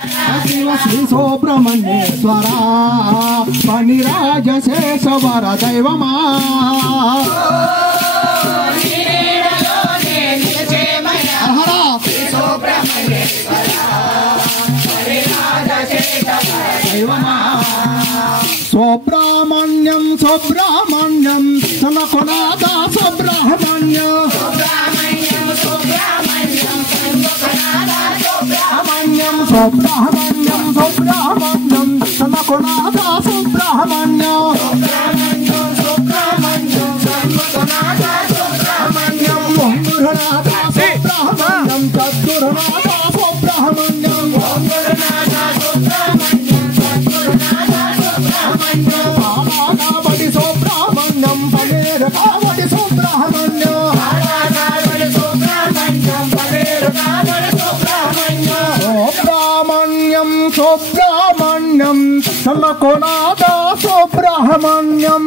శివ శ్రీ సుబ్రహ్మణ్యేశ్వర పనిరాజశేషవర దైవమా సుబ్రహ్మణ్యం సుబ్రహ్మణ్యం సనకొనాథ సుబ్రహ్మణ్యం సుబ్రహ్మణ్యం సుబ్రహ్మణ్యం సనకొనాథ సుబ్రహ్మణ్యం ఓంగురునాథ సుబ్రహ్మణ్యం చతుర్నాథ సుబ్రహ్మణ్యం పాలాబడి సుబ్రహ్మణ్యం పనేరు కావడి సుబ్రహ్మణ్యం సుబ్రహ్మణ్యం సుబ్రహ్మణ్యం సనకొనాథ సుబ్రహ్మణ్యం